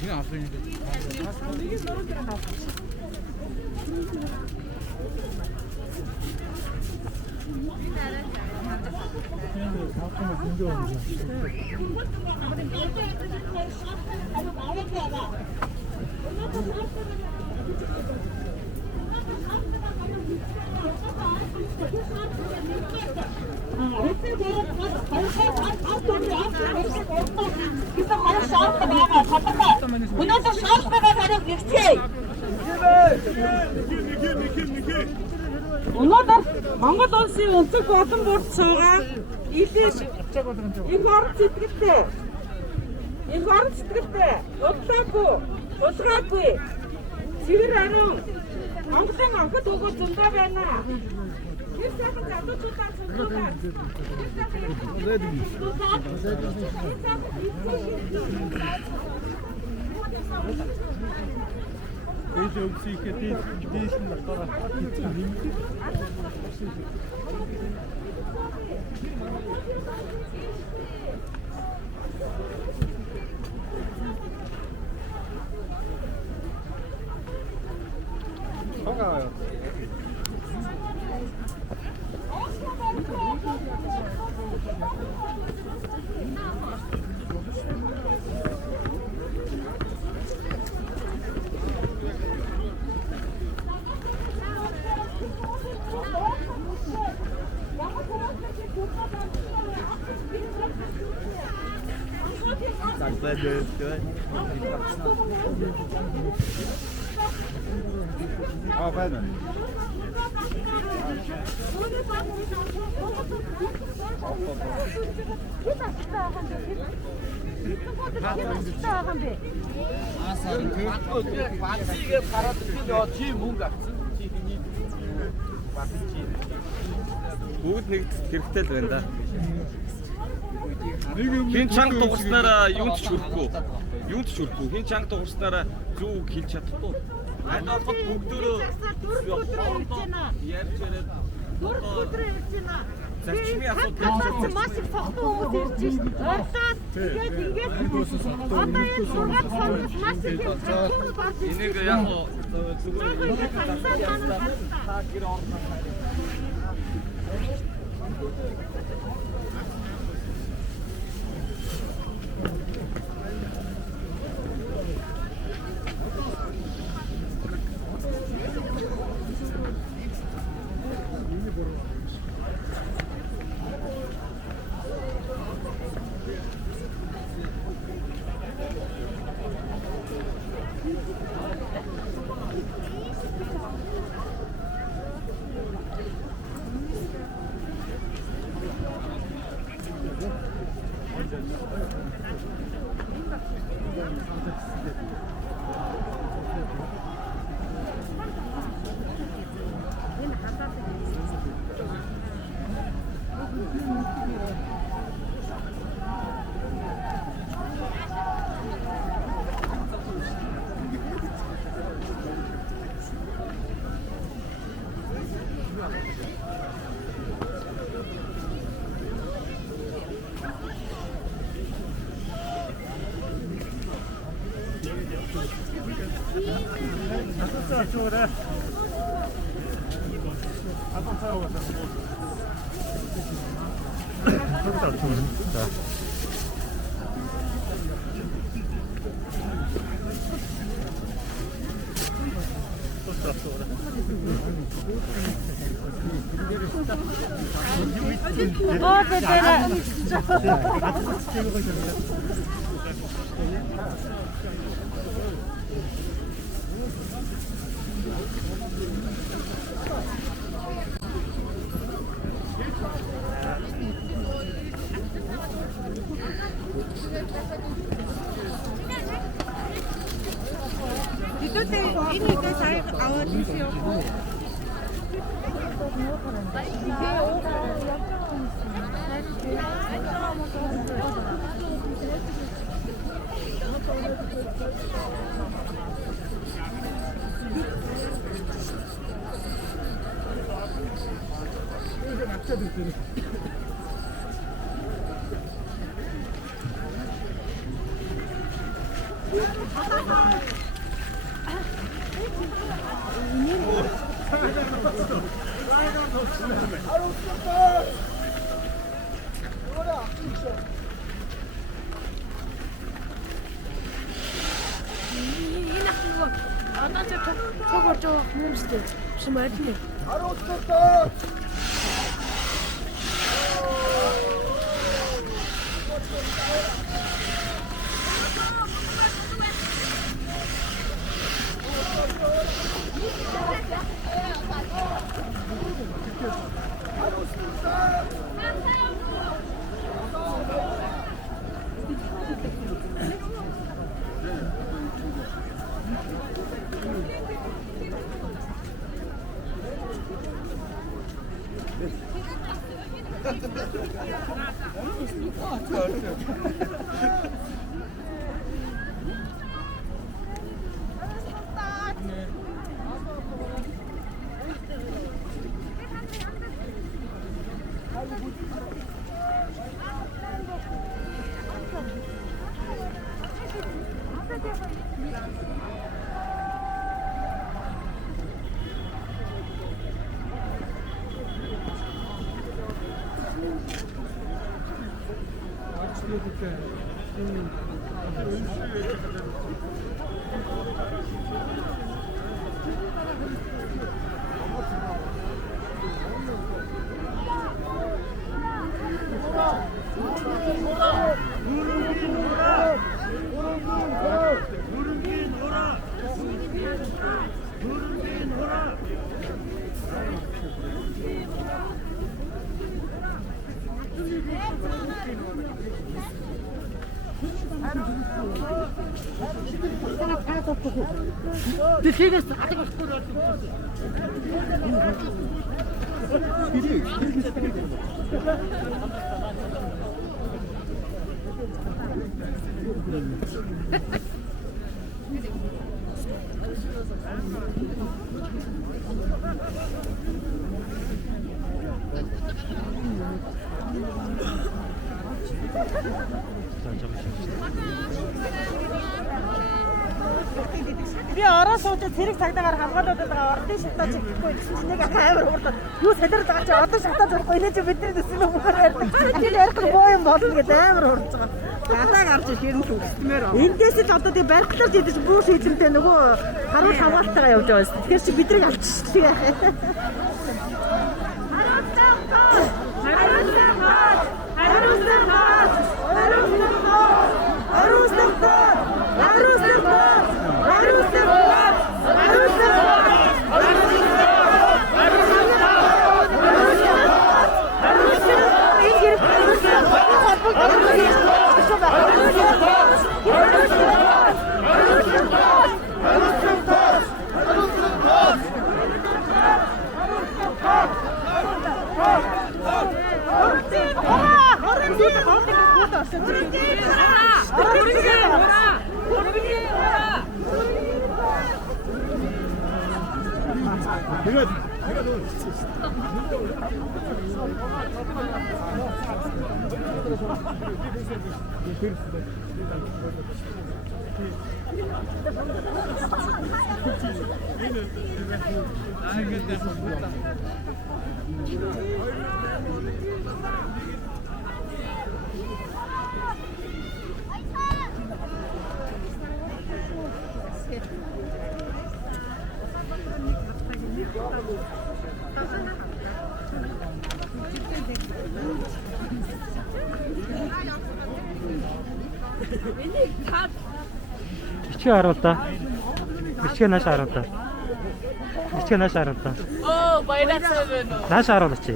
Yine aferin. Өнөөдөр шаардлагатай хариу гэрчээ. Өнөөдөр Монгол улсын өнцөг болон бүрд суугаа илээс их орон сэтгэлтэй удаагүй цэвэр ариун Монголын анхад өгөө зөндөө байна. Тэр сайхан залуучуудаа цуглуулаад Deze ook zie ik deze naar Бүгд нэг хэрэгтэй л байна да. Хин чанга дуурснараа юунд ч хүрэхгүй. Хин чанга дуурснараа зүг хэлж чадахгүй. Ань олгот бүгдөө ярьж яриад зарчмын асуудал маш их согтуу хүмүүс ирж шít. Орлоод тэгээд ингээд одоо энэ сургаал сонирхол маш их энийг яг зүгээр та гэр орно. Энэ ах одоо ч цогоор жоох юмстэй юм байна. Дэлхийгээс адаг болохгүй би ороо суудаа зэрэг цагдаагаар хамгаалаад байгаа ордын шатаа чихгүй гэсэн чинь нэг амар хурлаа. Юу солиорж байгаа чи одоо шатаа зурхгүй нэ чи бидний төсөл өгөхөр ярьдаг. Тэр ярихгүй боо юм болно гэдэг амар хурж байгаа. Гадаа гарч ирэх юм л үгсмээр. Эндээс л одоо тэг барихлаар дийдэж бүр шийдэмтэй нөгөө харуул хамгаалтайгаа явж байгаа юм. Тэгэхээр чи бидрийг алччихлаа яах юм. Бичгээ харуул та. Бичгээ нааш харуул та. Бичгээ нааш харуул та. Оо, баярлалаа вэ нөө. Нааш харуул чи.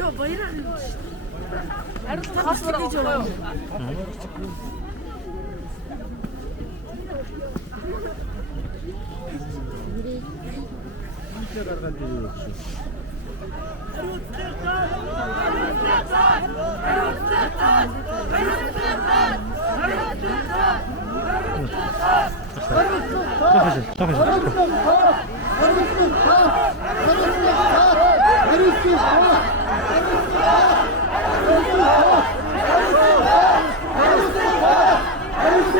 Йоо, баярлалаа. Харуул хасвар гэж байна.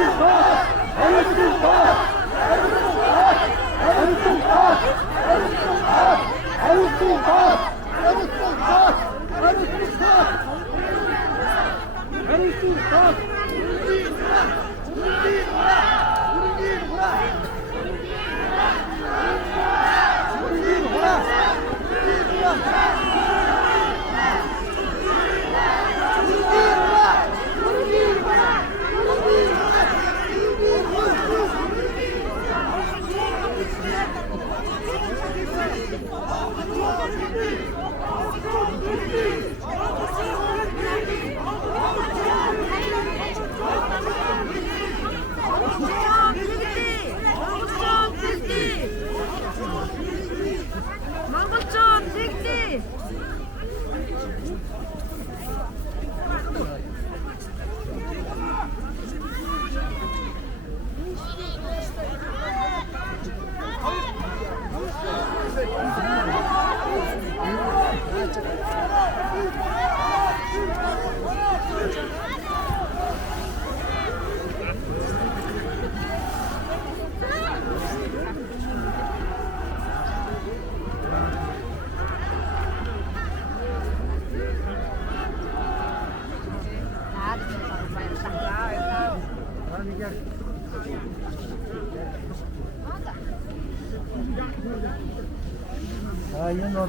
Arrête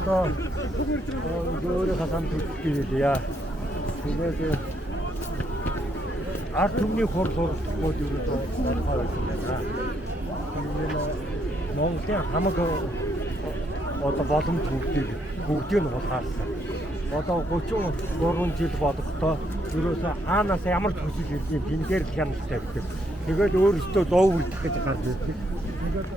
одоо өөрөө хасам төлөвлөе. Тэгээд ард түмний хурл уралдахгүйд юу гэдэг юм байна. Монголын хамаг одоо боломж бүгдийг нь хулгайлсан. Одоо 33 жил бодохдоо ерөөсөө хаанаас ямар ч хүсэл ирсэн тэн дээр л хяналттай гэдэг. Тэгээд өөрөөсөө доо үрдэх гэж гарч ирдэг. Тэгээд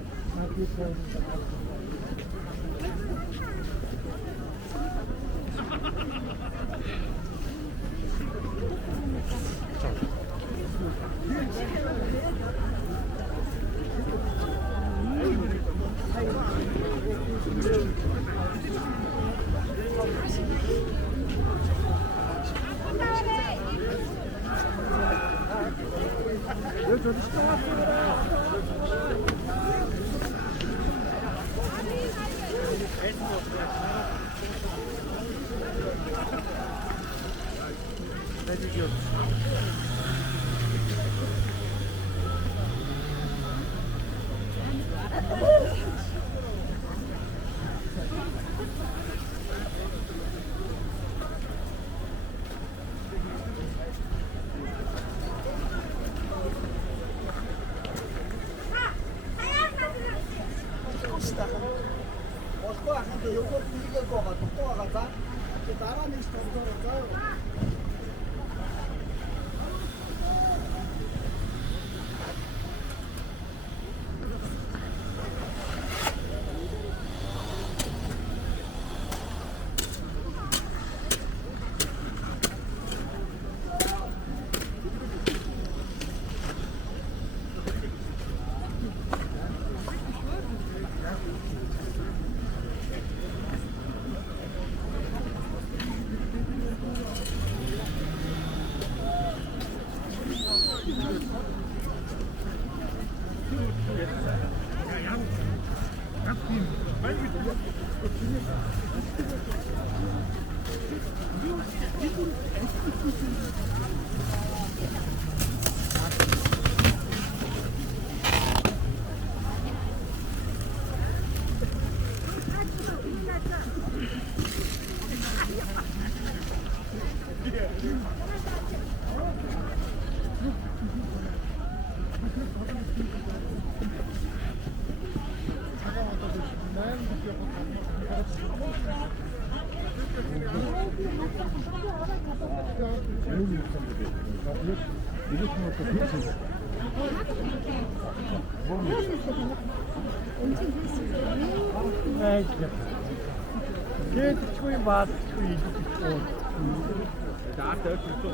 Чуй бат, чуй идут. Да, да, что.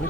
Не